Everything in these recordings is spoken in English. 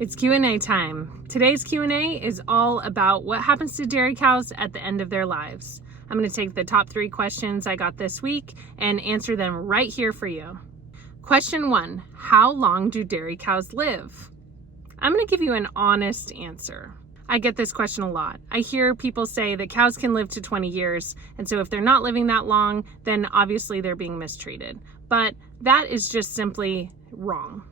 It's Q&A time. Today's Q&A is all about what happens to dairy cows at the end of their lives. I'm going to take the top 3 questions I got this week and answer them right here for you. Question 1, how long do dairy cows live? I'm going to give you an honest answer. I get this question a lot. I hear people say that cows can live to 20 years, and so if they're not living that long, then obviously they're being mistreated. But that is just simply wrong.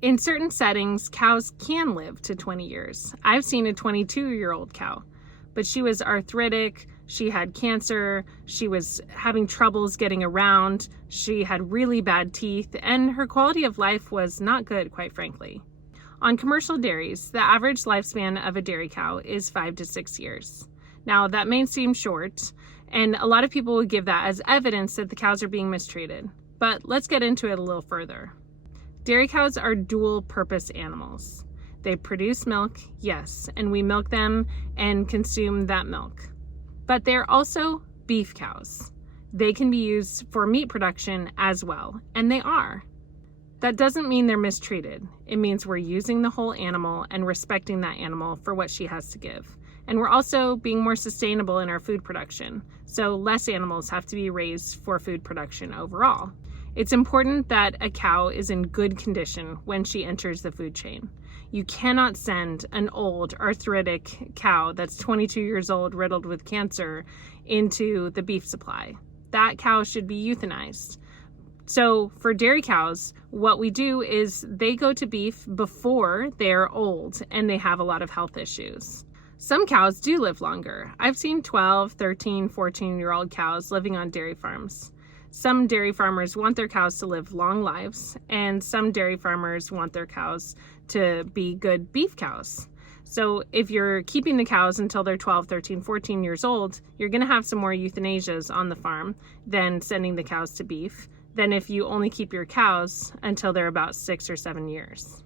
In certain settings, cows can live to 20 years. I've seen a 22-year-old cow, but she was arthritic, she had cancer, she was having troubles getting around, she had really bad teeth, and her quality of life was not good, quite frankly. On commercial dairies, the average lifespan of a dairy cow is 5 to 6 years. Now, that may seem short, and a lot of people would give that as evidence that the cows are being mistreated. But let's get into it a little further. Dairy cows are dual-purpose animals. They produce milk, yes, and we milk them and consume that milk. But they're also beef cows. They can be used for meat production as well, and they are. That doesn't mean they're mistreated. It means we're using the whole animal and respecting that animal for what she has to give. And we're also being more sustainable in our food production, so less animals have to be raised for food production overall. It's important that a cow is in good condition when she enters the food chain. You cannot send an old arthritic cow that's 22 years old riddled with cancer into the beef supply. That cow should be euthanized. So for dairy cows, what we do is they go to beef before they're old and they have a lot of health issues. Some cows do live longer. I've seen 12, 13, 14-year-old cows living on dairy farms. Some dairy farmers want their cows to live long lives, and some dairy farmers want their cows to be good beef cows. So if you're keeping the cows until they're 12, 13, 14 years old, you're going to have some more euthanasias on the farm than sending the cows to beef than if you only keep your cows until they're about 6 or 7 years.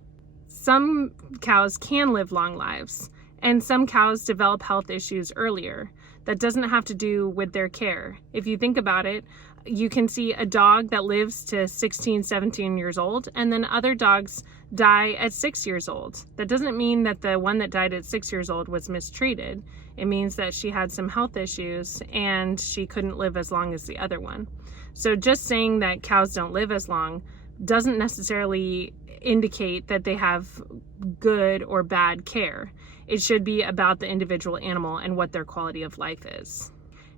Some cows can live long lives, and some cows develop health issues earlier. That doesn't have to do with their care. If you think about it, you can see a dog that lives to 16, 17 years old, and then other dogs die at 6 years old. That doesn't mean that the one that died at 6 years old was mistreated. It means that she had some health issues and she couldn't live as long as the other one. So just saying that cows don't live as long doesn't necessarily indicate that they have good or bad care. It should be about the individual animal and what their quality of life is.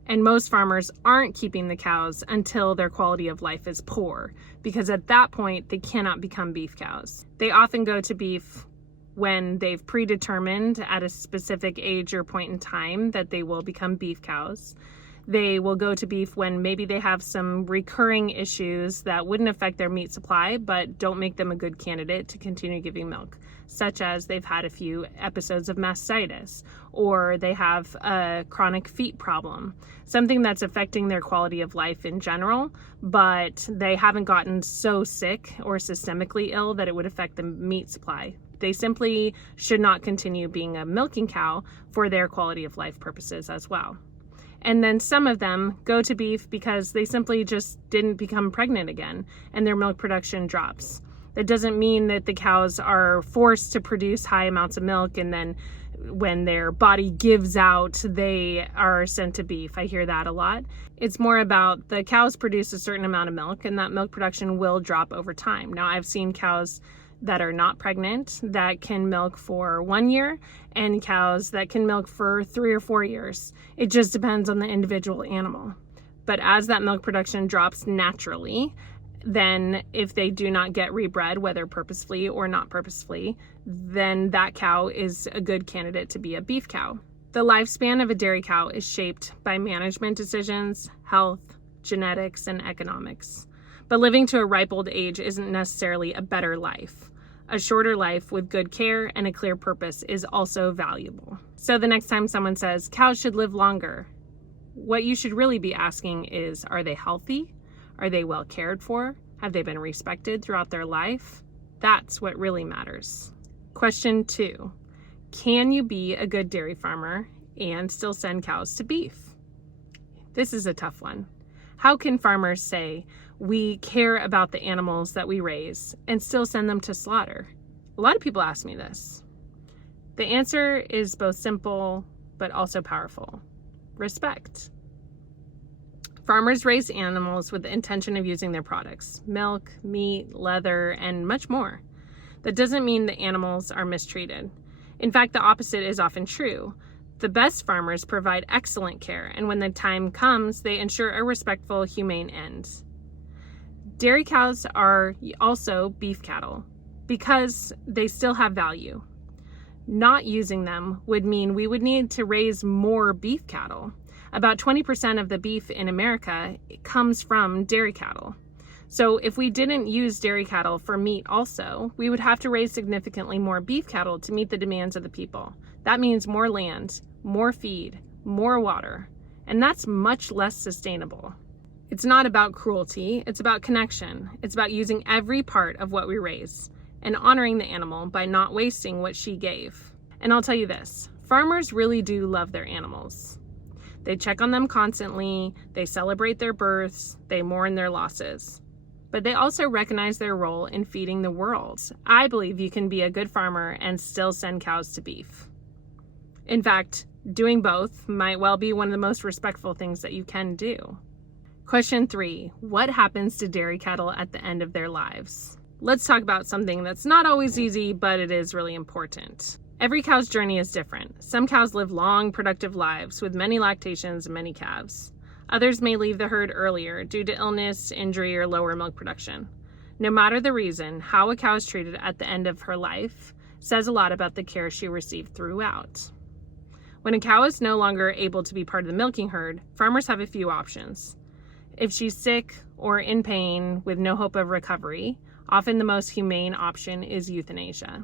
And most farmers aren't keeping the cows until their quality of life is poor, because at that point they cannot become beef cows. They often go to beef when they've predetermined at a specific age or point in time that they will become beef cows. They will go to beef when maybe they have some recurring issues that wouldn't affect their meat supply, but don't make them a good candidate to continue giving milk, such as they've had a few episodes of mastitis, or they have a chronic feet problem, something that's affecting their quality of life in general, but they haven't gotten so sick or systemically ill that it would affect the meat supply. They simply should not continue being a milking cow for their quality of life purposes as well. And then some of them go to beef because they simply just didn't become pregnant again and their milk production drops. That doesn't mean that the cows are forced to produce high amounts of milk and then when their body gives out, they are sent to beef. I hear that a lot. It's more about the cows produce a certain amount of milk and that milk production will drop over time. Now, I've seen cows that are not pregnant that can milk for 1 year and cows that can milk for 3 or 4 years. It just depends on the individual animal. But as that milk production drops naturally, then if they do not get rebred, whether purposefully or not purposefully, then that cow is a good candidate to be a beef cow. The lifespan of a dairy cow is shaped by management decisions, health, genetics, and economics. But living to a ripe old age isn't necessarily a better life. A shorter life with good care and a clear purpose is also valuable. So the next time someone says cows should live longer, what you should really be asking is, are they healthy? Are they well cared for? Have they been respected throughout their life? That's what really matters. Question 2, can you be a good dairy farmer and still send cows to beef? This is a tough one. How can farmers say, we care about the animals that we raise and still send them to slaughter? A lot of people ask me this. The answer is both simple but also powerful. Respect. Farmers raise animals with the intention of using their products: milk, meat, leather, and much more. That doesn't mean the animals are mistreated. In fact, the opposite is often true. The best farmers provide excellent care, and when the time comes, they ensure a respectful, humane end. Dairy cows are also beef cattle because they still have value. Not using them would mean we would need to raise more beef cattle. About 20% of the beef in America comes from dairy cattle. So if we didn't use dairy cattle for meat also, we would have to raise significantly more beef cattle to meet the demands of the people. That means more land, more feed, more water, and that's much less sustainable. It's not about cruelty, it's about connection. It's about using every part of what we raise and honoring the animal by not wasting what she gave. And I'll tell you this, farmers really do love their animals. They check on them constantly, they celebrate their births, they mourn their losses. But they also recognize their role in feeding the world. I believe you can be a good farmer and still send cows to beef. In fact, doing both might well be one of the most respectful things that you can do. Question 3, what happens to dairy cattle at the end of their lives? Let's talk about something that's not always easy, but it is really important. Every cow's journey is different. Some cows live long, productive lives with many lactations and many calves. Others may leave the herd earlier due to illness, injury, or lower milk production. No matter the reason, how a cow is treated at the end of her life says a lot about the care she received throughout. When a cow is no longer able to be part of the milking herd, farmers have a few options. If she's sick or in pain with no hope of recovery, often the most humane option is euthanasia.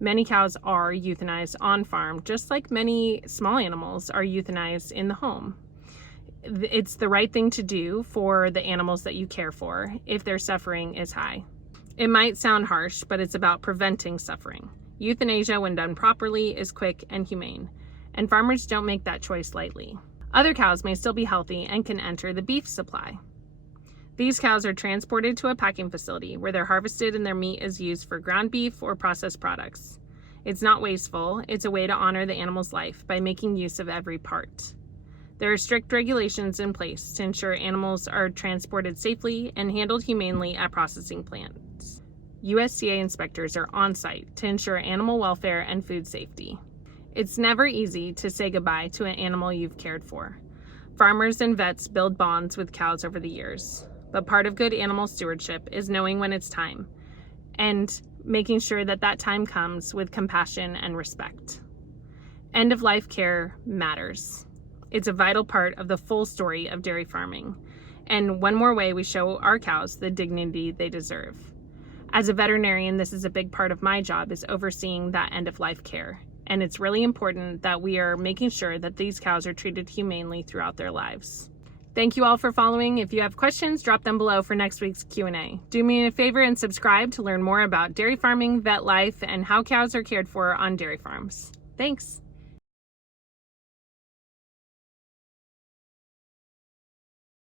Many cows are euthanized on farm, just like many small animals are euthanized in the home. It's the right thing to do for the animals that you care for if their suffering is high. It might sound harsh, but it's about preventing suffering. Euthanasia, when done properly, is quick and humane, and farmers don't make that choice lightly. Other cows may still be healthy and can enter the beef supply. These cows are transported to a packing facility where they're harvested and their meat is used for ground beef or processed products. It's not wasteful, it's a way to honor the animal's life by making use of every part. There are strict regulations in place to ensure animals are transported safely and handled humanely at processing plants. USDA inspectors are on site to ensure animal welfare and food safety. It's never easy to say goodbye to an animal you've cared for. Farmers and vets build bonds with cows over the years, but part of good animal stewardship is knowing when it's time and making sure that that time comes with compassion and respect. End-of-life care matters. It's a vital part of the full story of dairy farming, and one more way we show our cows the dignity they deserve. As a veterinarian, this is a big part of my job, is overseeing that end-of-life care, and it's really important that we are making sure that these cows are treated humanely throughout their lives. Thank you all for following. If you have questions, drop them below for next week's Q&A. Do me a favor and subscribe to learn more about dairy farming, vet life, and how cows are cared for on dairy farms. Thanks.